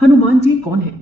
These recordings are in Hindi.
हनुमान जी कौन है?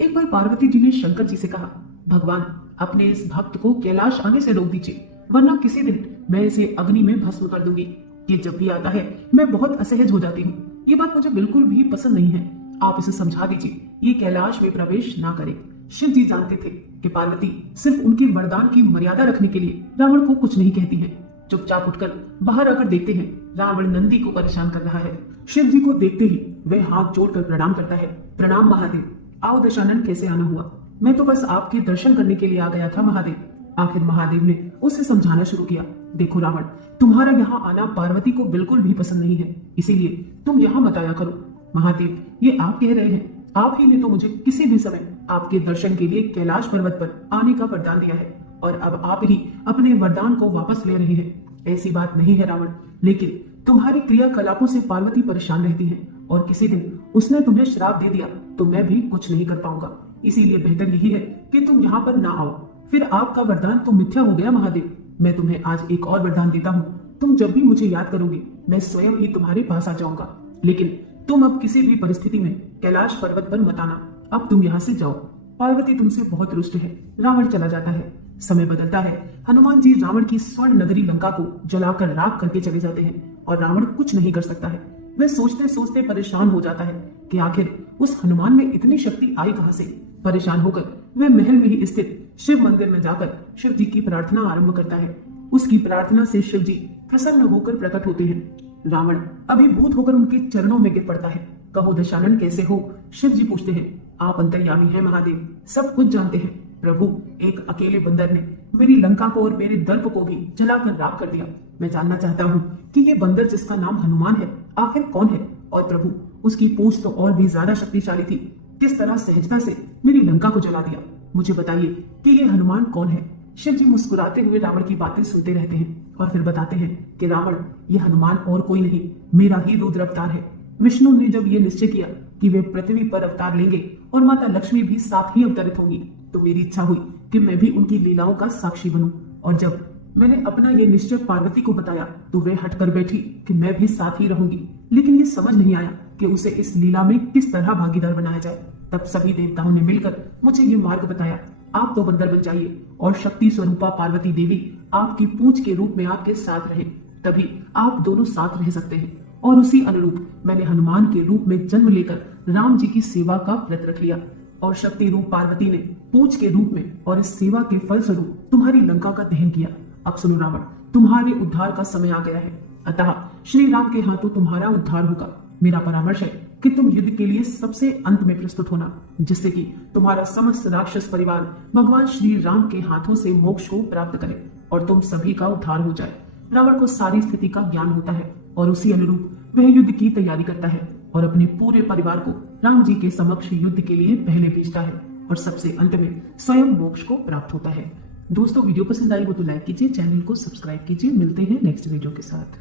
एक बार पार्वती जी ने शंकर जी से कहा, भगवान अपने इस भक्त को कैलाश आने से रोक दीजिए, वरना किसी दिन मैं इसे अग्नि में भस्म कर दूंगी। ये जब भी आता है मैं बहुत असहज हो जाती हूँ। ये बात मुझे बिल्कुल भी पसंद नहीं है। आप इसे समझा दीजिए, ये कैलाश में प्रवेश ना करे। शिव जी जानते थे कि पार्वती सिर्फ उनके वरदान की मर्यादा रखने के लिए रावण को कुछ नहीं कहती है। चुपचाप उठकर बाहर आकर देखते हैं रावण नंदी को परेशान कर रहा है। शिव जी को देखते ही वह हाथ जोड़कर प्रणाम करता है। प्रणाम महादेव। आओ दशानन, कैसे आना हुआ? मैं तो बस आपके दर्शन करने के लिए आ गया था महादेव। आखिर महादेव ने उसे समझाना शुरू किया, देखो रावण, तुम्हारा यहाँ आना पार्वती को बिल्कुल भी पसंद नहीं है, इसीलिए तुम यहाँ मत आया करो। महादेव, ये आप कह रहे हैं? आप ही ने तो मुझे किसी भी समय आपके दर्शन के लिए कैलाश पर्वत पर आने का वरदान दिया है, और अब आप ही अपने वरदान को वापस ले रहे हैं। ऐसी बात नहीं है रावण, लेकिन तुम्हारी क्रियाकलापों से पार्वती परेशान रहती है, और किसी दिन उसने तुम्हें श्राप दे दिया तो मैं भी कुछ नहीं कर पाऊंगा। इसीलिए बेहतर यही है कि तुम यहाँ पर ना आओ। फिर आपका वरदान तो मिथ्या हो गया महादेव। मैं तुम्हें आज एक और वरदान देता हूँ। तुम जब भी मुझे याद करोगे मैं स्वयं ही तुम्हारे पास आ जाऊंगा, लेकिन तुम अब किसी भी परिस्थिति में कैलाश पर्वत पर मत आना। अब तुम यहाँ से जाओ। पार्वती तुमसे बहुत रुष्ट है। रावण चला जाता है। समय बदलता है। हनुमान जी रावण की स्वर्ण नगरी लंका को जलाकर राख करके चले जाते हैं, और रावण कुछ नहीं कर सकता है। वह सोचते सोचते परेशान हो जाता है कि आखिर उस हनुमान में इतनी शक्ति आई कहां से। परेशान होकर वह महल में ही स्थित शिव मंदिर में जाकर शिव जी की प्रार्थना आरंभ करता है। उसकी प्रार्थना से शिव जी प्रसन्न होकर प्रकट होते हैं। रावण अभिभूत होकर उनके चरणों में गिर पड़ता है। कहो दशानन, कैसे हो? शिव जी पूछते हैं। आप अंतर्यामी हैं महादेव, सब कुछ जानते हैं। प्रभु, एक अकेले बंदर ने मेरी लंका को और मेरे दर्प को भी जलाकर राख कर दिया। मैं जानना चाहता हूँ कि ये बंदर जिसका नाम हनुमान है आखिर कौन है? और प्रभु, उसकी पूंछ तो और भी ज्यादा शक्तिशाली थी, किस तरह सहजता से मेरी लंका को जला दिया? मुझे बताइए कि ये हनुमान कौन है? शिव जी मुस्कुराते हुए रावण की बातें सुनते रहते हैं और फिर बताते हैं कि रावण, ये हनुमान और कोई नहीं, मेरा ही रुद्र अवतार है। विष्णु ने जब ये निश्चय किया कि वे पृथ्वी पर अवतार लेंगे और माता लक्ष्मी भी साथ ही अवतरित होंगी, तो मेरी इच्छा हुई कि मैं भी उनकी लीलाओं का साक्षी बनूं। और जब मैंने अपना ये निश्चय पार्वती को बताया तो वे हट कर बैठी कि मैं भी साथ ही रहूंगी। लेकिन ये समझ नहीं आया कि उसे इस लीला में किस तरह भागीदार बनाया जाए। तब सभी देवताओं ने मिलकर मुझे ये मार्ग बताया। आप तो बंदर बन जाइए और शक्ति स्वरूपा पार्वती देवी आपकी पूंछ के रूप में आपके साथ रहे, तभी आप दोनों साथ रह सकते हैं। और उसी अनुरूप मैंने हनुमान के रूप में जन्म लेकर राम जी की सेवा का व्रत रख लिया, और शक्ति रूप पार्वती ने पूंछ के रूप में और इस सेवा के फल स्वरूप तुम्हारी लंका का दहन किया। अब सुनो रावण, तुम्हारे उद्धार का समय आ गया है, अतः श्री राम के हाथों तुम्हारा उद्धार होगा। मेरा परामर्श है कि तुम युद्ध के लिए सबसे अंत में प्रस्तुत होना, जिससे कि तुम्हारा समस्त राक्षस परिवार भगवान श्री राम के हाथों से मोक्ष को प्राप्त करे और तुम सभी का उद्धार हो जाए। रावण को सारी स्थिति का ज्ञान होता है और उसी अनुरूप वह युद्ध की तैयारी करता है और अपने पूरे परिवार को राम जी के समक्ष युद्ध के लिए पहले भेजता है, और सबसे अंत में स्वयं मोक्ष को प्राप्त होता है। दोस्तों, वीडियो पसंद आई हो तो लाइक कीजिए, चैनल को सब्सक्राइब कीजिए। मिलते हैं नेक्स्ट वीडियो के साथ।